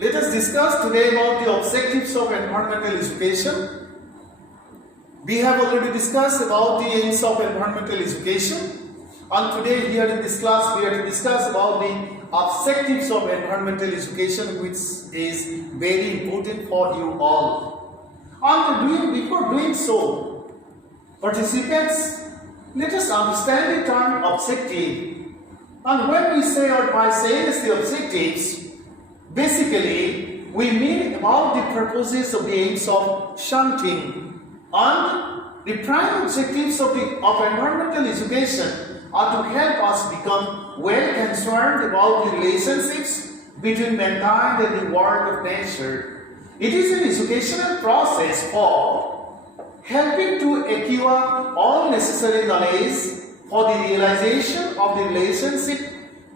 Let us discuss today about the objectives of environmental education. We have already discussed about the aims of environmental education, and today here in this class we are to discuss about the objectives of environmental education, which is very important for you all. And before doing so, participants, let us understand the term objective. And when we say, or by saying the objectives, basically we mean about the purposes of the aims of something. And the prime objectives of environmental education are to help us become well concerned about the relationships between mankind and the world of nature. It is an educational process for helping to acquire all necessary knowledge for the realization of the relationship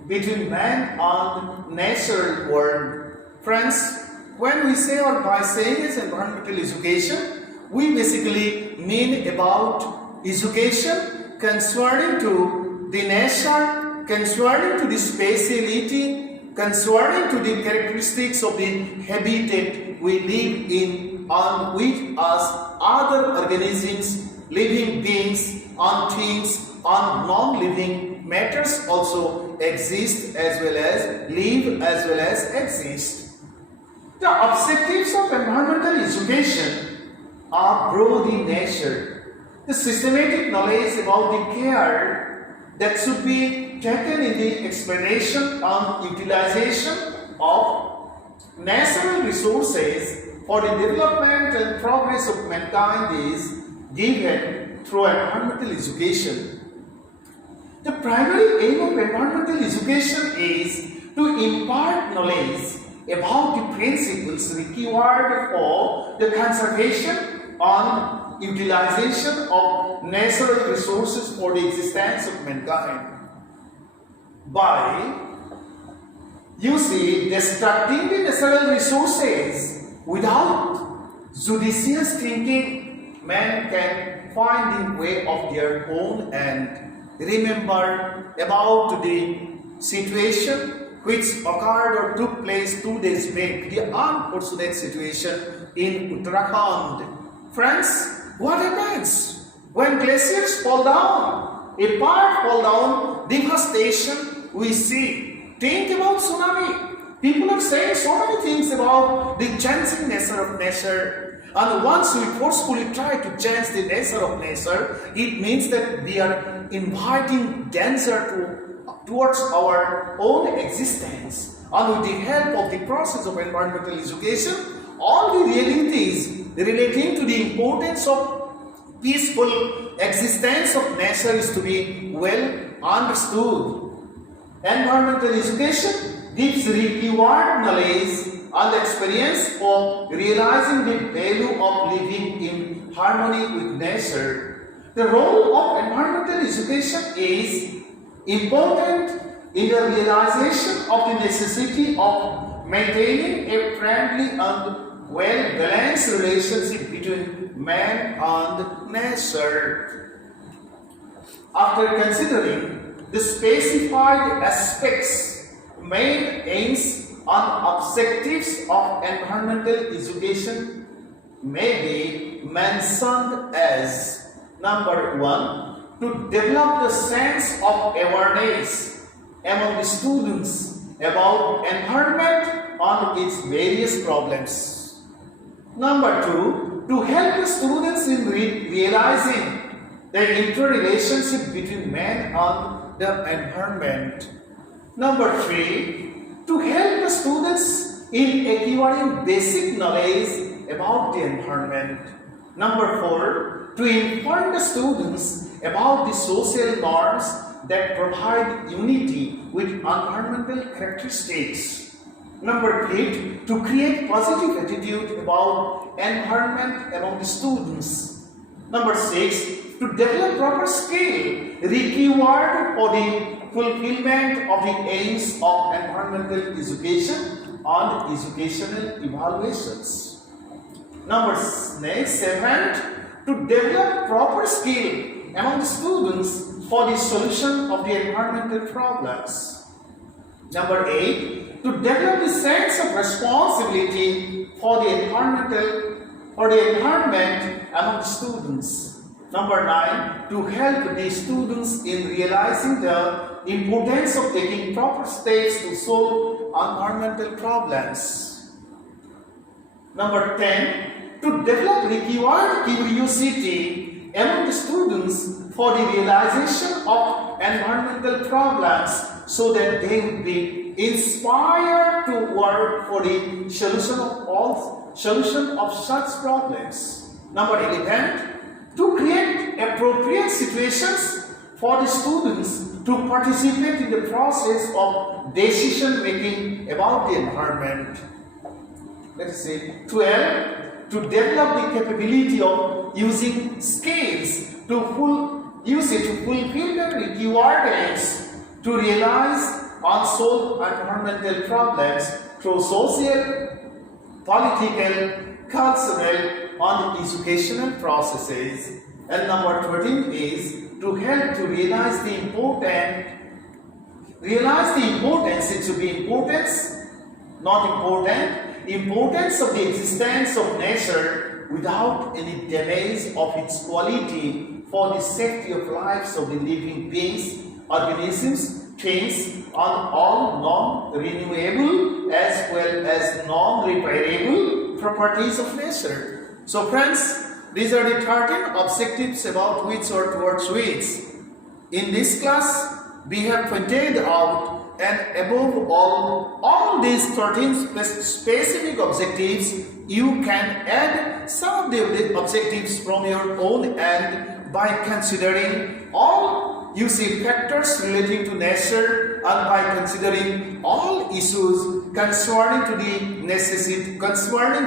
between man and natural world. Friends, when we say, or by saying is environmental education, we basically mean about education concerning to the nature, concerning to the spatiality, concerning to the characteristics of the habitat we live in, on which us other organisms, living beings, and things, and non-living matters also exist as well as live as well as exist. The objectives of environmental education are broad in nature. The systematic knowledge about the care that should be taken in the exploration and utilization of natural resources for the development and progress of mankind is given through environmental education. The primary aim of environmental education is to impart knowledge about the principles required for the conservation and utilization of natural resources for the existence of mankind. By destructing the natural resources without judicious thinking, man can find the way of their own. And remember about the situation which occurred or took place 2 days back, the unfortunate situation in Uttarakhand. Friends, what happens when glaciers fall down? A part fall down, devastation we see. Think about tsunami. People are saying so many things about the changing nature of nature. And once we forcefully try to change the nature of nature, it means that we are inviting danger towards our own existence. And with the help of the process of environmental education, all the realities relating to the importance of peaceful existence of nature is to be well understood. Environmental education gives required knowledge and experience for realizing the value of living in harmony with nature. The role of environmental education is important in the realization of the necessity of maintaining a friendly and well-balanced relationship between man and nature. After considering the specified aspects, main aims and objectives of environmental education may be mentioned as: number 1, to develop the sense of awareness among the students about environment and its various problems. Number 2, to help the students in realizing the interrelationship between man and the environment. Number 3, to help the students in acquiring basic knowledge about the environment. Number 4, to inform the students about the social norms that provide unity with environmental characteristics. Number 8, to create positive attitude about environment among the students. Number 6, to develop proper skill required for the fulfillment of the aims of environmental education and educational evaluations. Number 7, to develop proper skill among the students for the solution of the environmental problems. Number 8, to develop the sense of responsibility for the environment among students. Number 9, to help the students in realizing the importance of taking proper steps to solve environmental problems. Number 10, to develop required curiosity among the students for the realization of environmental problems so that they would be inspired to work for the solution of such problems. Number 11, to create appropriate situations for the students to participate in the process of decision making about the environment. Let us say 12, to develop the capability of using skills to fulfill the required aims to realize unsolved environmental problems through social, political, cultural, and educational processes. And number 13 is to help to realize the importance, it should be importance of the existence of nature without any damage of its quality for the safety of lives of the living beings, organisms, things, and all non-renewable as well as non-repairable properties of nature. So friends, these are the 13 objectives about which or towards which in this class we have pointed out, and above all these 13 specific objectives, you can add some of the objectives from your own end by considering all factors relating to nature and by considering all issues concerning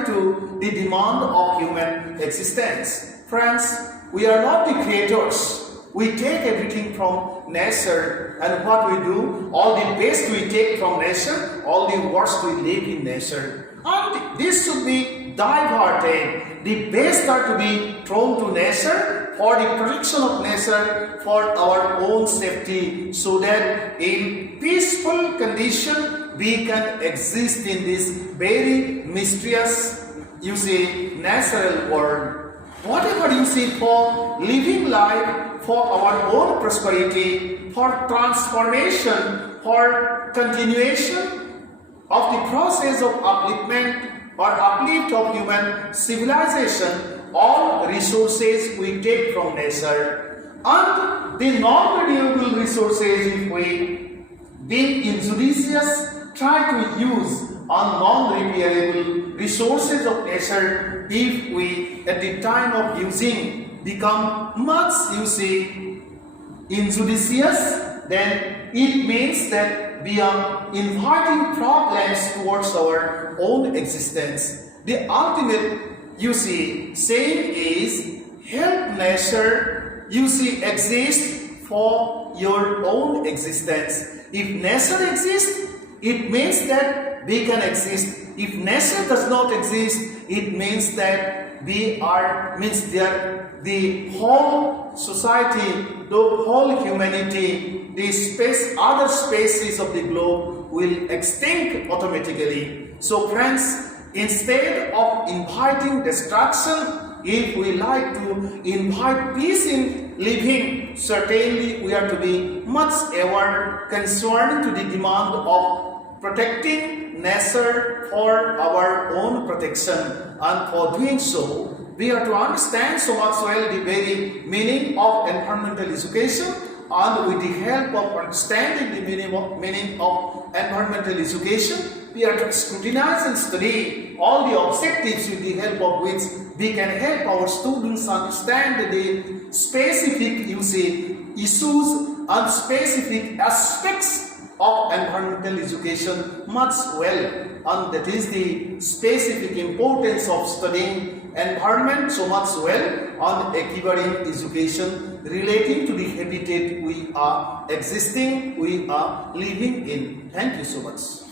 to the demand of human existence. Friends, we are not the creators. We take everything from nature, and what we do, all the best we take from nature, all the worst we leave in nature. And this should be diverted. The best are to be thrown to nature for the protection of nature, for our own safety, so that in peaceful condition we can exist in this very mysterious, natural world. Whatever for living life, for our own prosperity, for transformation, for continuation of the process of upliftment or uplift of human civilization, all resources we take from nature, and the non-renewable resources, if we, being injudicious, try to use on non-repairable resources of nature, if we at the time of using become much injudicious, then it means that we are inviting problems towards our own existence. The ultimate saying is help nature exist for your own existence. If nature exists, it means that we can exist. If nature does not exist, it means that the whole society, the whole humanity, other species of the globe will extinct automatically. So friends, instead of inviting destruction, if we like to invite peace in living, certainly we are to be much aware concerning to the demand of protecting nature for our own protection. And for doing so, we are to understand so much well the very meaning of environmental education, and with the help of understanding the meaning of environmental education, we are to scrutinize and study all the objectives with the help of which we can help our students understand the specific issues and specific aspects of environmental education much well. And that is the specific importance of studying environment so much well on acquiring education relating to the habitat we are living in. Thank you so much.